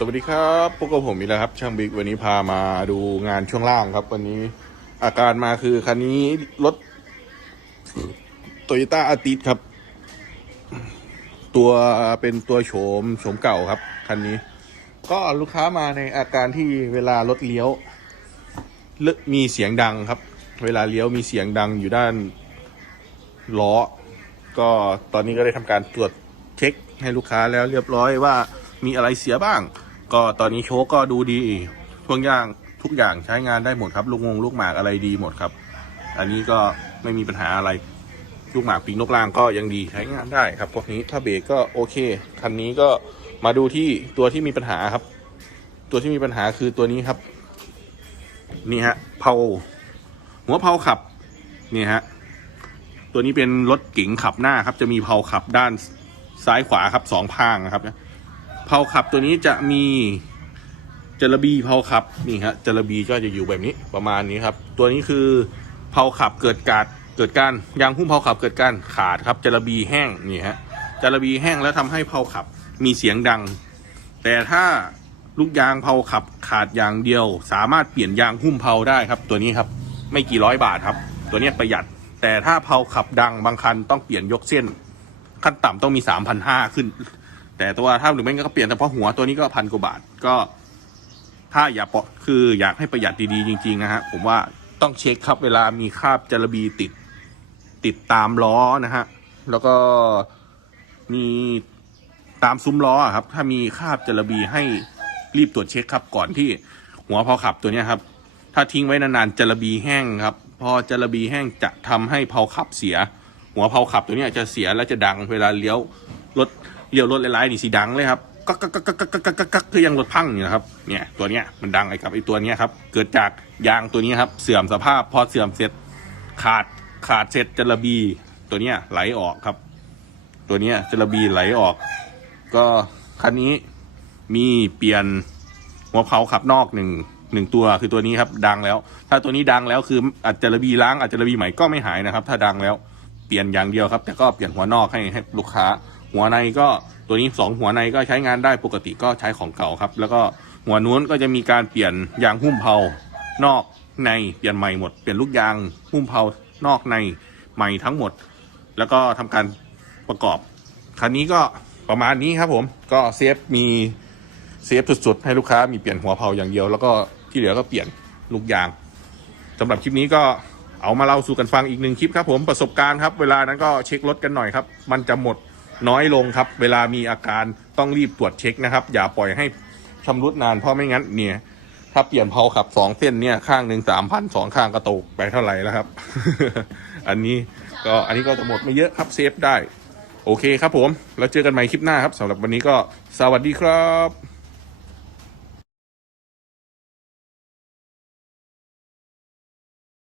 สวัสดีครับพวกกับผมอีกแล้วครับ ช่างบิ๊กวันนี้พามาดูงานช่วงล่างครับ วันนี้อาการมาคือคันนี้รถโตโยต้าอาติสครับ ตัวเป็นตัวโฉมโฉมเก่าครับ คันนี้ ก็ลูกค้ามาในอาการที่เวลารถเลี้ยวมีเสียงดังครับ เวลาเลี้ยวมีเสียงดังอยู่ด้านล้อ ก็ตอนนี้ก็ได้ทำการตรวจเช็คให้ลูกค้าแล้วเรียบร้อยว่ามีอะไรเสียบ้าง ก็ตอนนี้โชคก็ดูดีทุกอย่างทุกอย่างใช้งานได้หมดครับ ลูกงงลูกหมากอะไรดีหมดครับ อันนี้ก็ไม่มีปัญหาอะไร ลูกหมากปีกนกลางก็ยังดีใช้งานได้ครับพวกนี้ถ้าเบรกก็โอเค คันนี้ก็มาดูที่ตัวที่มีปัญหาครับ ตัวที่มีปัญหาคือตัวนี้ครับ นี่ฮะเพาหัวเพาขับนี่ฮะตัวนี้เป็นรถเก๋งขับหน้าครับ จะมีเพาขับด้านซ้ายขวาครับสองพางนะครับ เพาขับตัวนี้จะมีจระบีเพาขับนี่ฮะจระบีก็จะอยู่แบบนี้ประมาณนี้ครับ ตัวนี้คือเพาขับเกิดการเกิดการยางหุ้มเพาขับเกิดการขาดครับจระบีแห้งนี่ฮะจระบีแห้งแล้วทำให้เพาขับมีเสียงดัง แต่ถ้าลูกยางเพาขับขาดอย่างเดียว สามารถเปลี่ยนยางหุ้มเพาได้ครับ ตัวนี้ครับไม่กี่ร้อยบาทครับ ตัวนี้ประหยัด แต่ถ้าเพาขับดังบางคันต้องเปลี่ยนยกเส้น ขั้นต่ำต้องมีสามพันห้าขึ้น แต่ตัวถ้าหรือไม่ก็เปลี่ยนเฉพาะหัวตัวนี้ก็พันกว่าบาทก็ ถ้าอยากปะคืออยากให้ประหยัดดีๆจริงๆนะฮะผมว่าต้องเช็คครับเวลามีคราบจระบีติด ติดตามล้อนะฮะแล้วก็มีตามซุ้มล้อครับ ถ้ามีคราบจระบีให้รีบตรวจเช็คครับ ก่อนที่หัวเพาขับตัวนี้ครับ ถ้าทิ้งไว้นานๆจระบีแห้งครับ พอจระบีแห้งจะทำให้เพาขับเสีย หัวเพาขับตัวนี้จะเสียแล้วจะดังเวลาเลี้ยวรถ เลี้ยวรถหลายๆนี่สีดังเลยครับก็กกักกักกักกักกักกัคือยังรถพังอยู่นะครับเนี่ยตัวเนี้ยมันดังไอ้กับไอ้ตัวเนี้ยครับเกิดจากยางตัวนี้ครับเสื่อมสภาพพอเสื่อมเสร็จขาดขาดเสร็จจะระบีตัวเนี้ยไหลออกครับ ตัวเนี้ยจะระบีไหลออก ก็คันนี้มีเปลี่ยนหัวเพาขับนอกหนึ่งหนึ่งตัวคือตัวนี้ครับดังแล้ว ถ้าตัวนี้ดังแล้วคืออาจจะระบีล้างอาจจะระบีใหม่ก็ไม่หายนะครับ ถ้าดังแล้วเปลี่ยนอย่างเดียวครับ แต่ก็เปลี่ยนหัวนอกให้ให้ลูกค้า หัวในก็ตัวนี้สองหัวในก็ใช้งานได้ปกติก็ใช้ของเก่าครับ แล้วก็หัวนู้นก็จะมีการเปลี่ยนยางหุ้มเพานอกในเปลี่ยนใหม่หมด เปลี่ยนลูกยางหุ้มเพานอกในใหม่ทั้งหมด แล้วก็ทำการประกอบ คันนี้ก็ประมาณนี้ครับผมก็เซฟมีเซฟสุดๆ ให้ลูกค้ามีเปลี่ยนหัวเพาอย่างเดียว แล้วก็ที่เหลือก็เปลี่ยนลูกยางสำหรับคลิปนี้ก็เอามาเล่าสู่กันฟังอีกหนึ่งคลิปครับผมประสบการณ์ครับ เวลานั้นก็เช็ครถกันหน่อยครับ มันจะหมด น้อยลงครับ เวลามีอาการต้องรีบตรวจเช็คนะครับ อย่าปล่อยให้ชำรุดนานเพราะไม่งั้นเนี่ย ถ้าเปลี่ยนเพาขับสองเส้นเนี่ยข้างหนึ่งสามพันสองข้างกระตกไปเท่าไหร่แล้วครับ อันนี้ก็อันนี้ก็จะหมดไม่เยอะครับเซฟได้ โอเคครับผม แล้วเจอกันใหม่คลิปหน้าครับสำหรับวันนี้ก็สวัสดีครับ